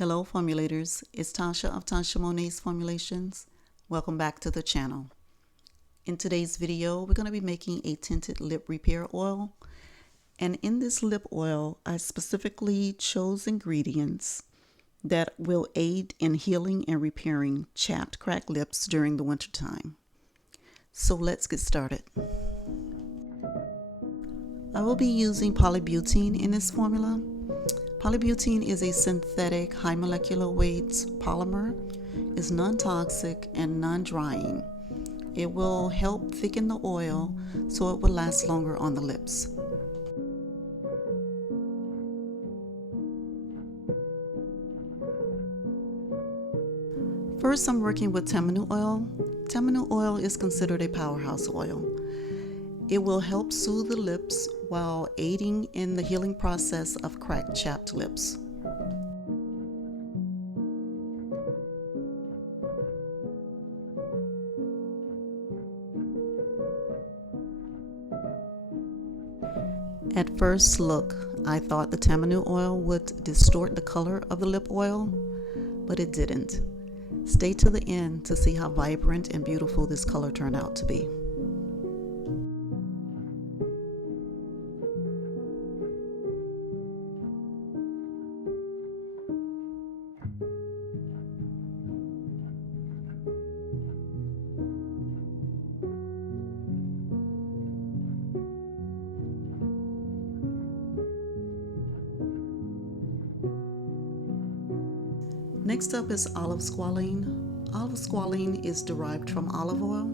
Hello formulators, it's Tasha of Tasha Monet's Formulations. Welcome back to the channel. In today's video, we're going to be making a tinted lip repair oil. And in this lip oil, I specifically chose ingredients that will aid in healing and repairing chapped, cracked lips during the winter time. So let's get started. I will be using polybutene in this formula. Polybutene is a synthetic high molecular weight polymer. It's non-toxic and non-drying. It will help thicken the oil so it will last longer on the lips. First, I'm working with tamanu oil. Tamanu oil is considered a powerhouse oil. It will help soothe the lips while aiding in the healing process of cracked, chapped lips. At first look, I thought the tamanu oil would distort the color of the lip oil, but it didn't. Stay to the end to see how vibrant and beautiful this color turned out to be. Next up is olive squalene. Olive squalene is derived from olive oil,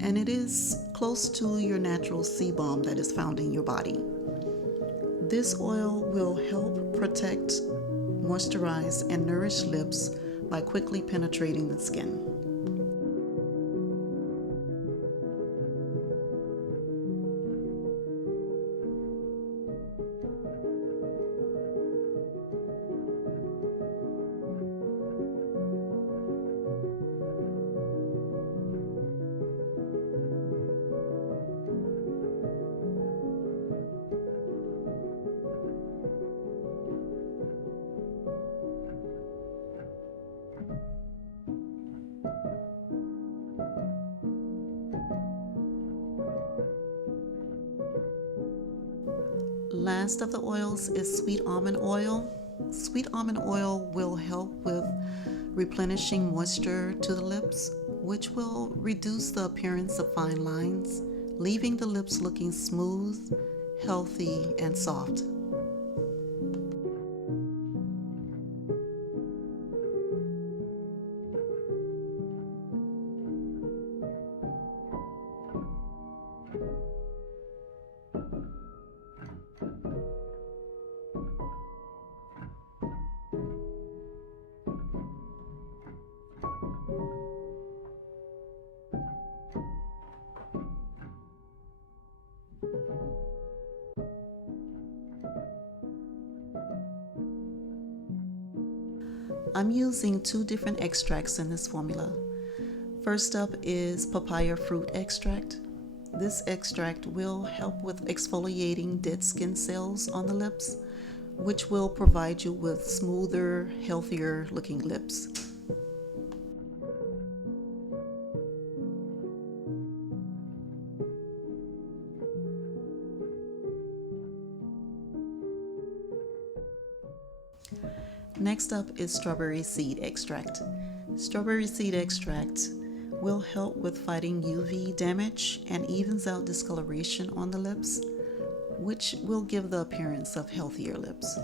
and it is close to your natural sebum that is found in your body. This oil will help protect, moisturize, and nourish lips by quickly penetrating the skin. Last of the oils is sweet almond oil. Sweet almond oil will help with replenishing moisture to the lips, which will reduce the appearance of fine lines, leaving the lips looking smooth, healthy, and soft. I'm using 2 different extracts in this formula. First up is papaya fruit extract. This extract will help with exfoliating dead skin cells on the lips, which will provide you with smoother, healthier looking lips. Next up is strawberry seed extract. Strawberry seed extract will help with fighting UV damage and evens out discoloration on the lips, which will give the appearance of healthier lips.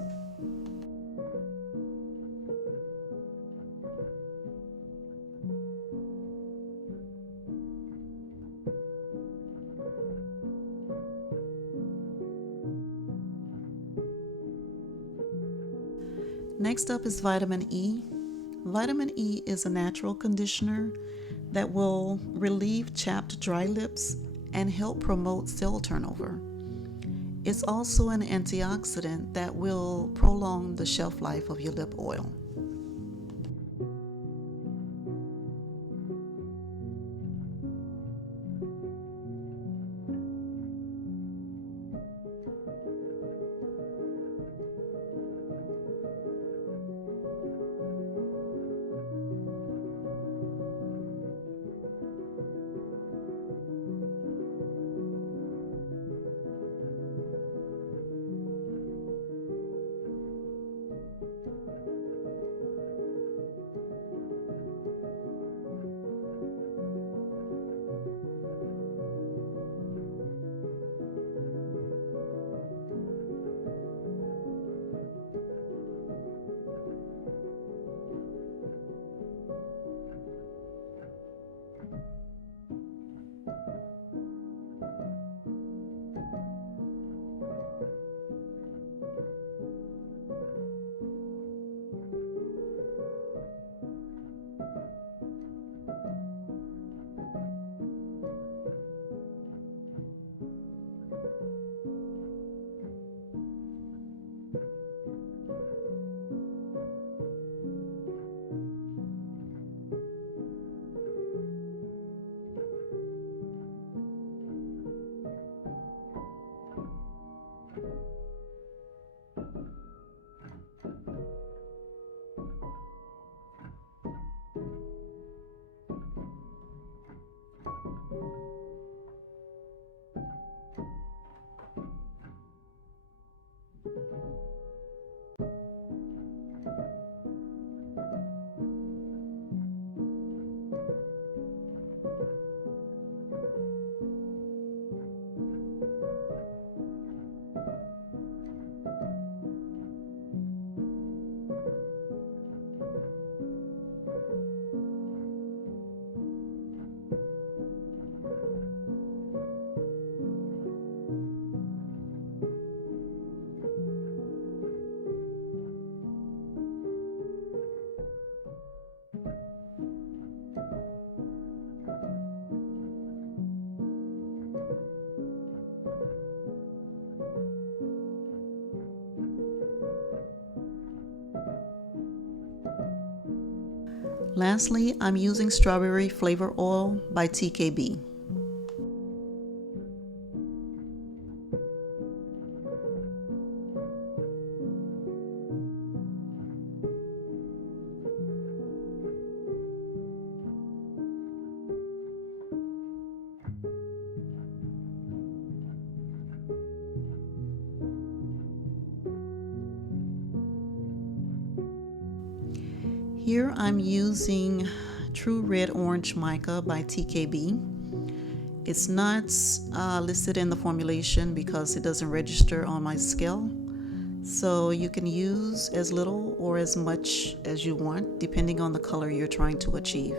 Next up is vitamin E. Vitamin E is a natural conditioner that will relieve chapped, dry lips and help promote cell turnover. It's also an antioxidant that will prolong the shelf life of your lip oil. Lastly, I'm using strawberry flavor oil by TKB. Here I'm using True Red Orange Mica by TKB. It's not listed in the formulation because it doesn't register on my scale. So you can use as little or as much as you want, depending on the color you're trying to achieve.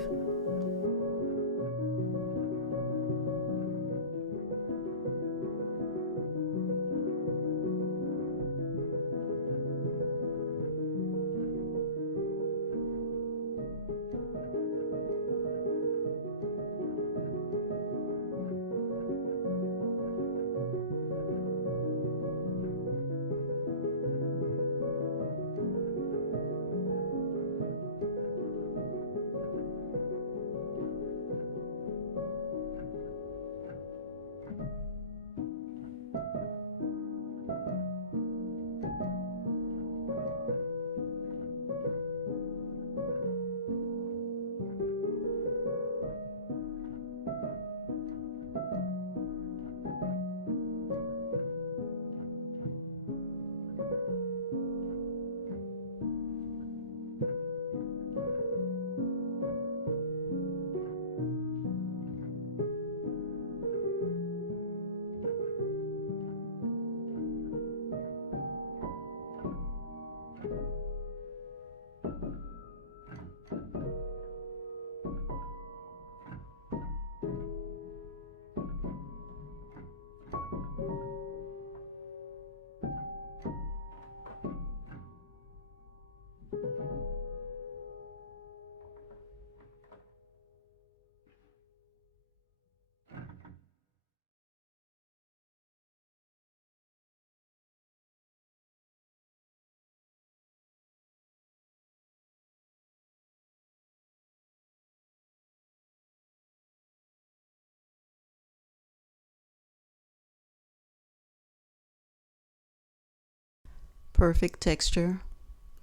Perfect texture,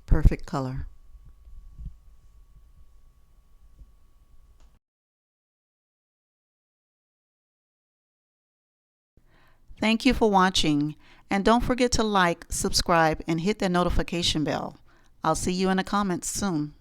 perfect color. Thank you for watching, and don't forget to like, subscribe, and hit that notification bell. I'll see you in the comments soon.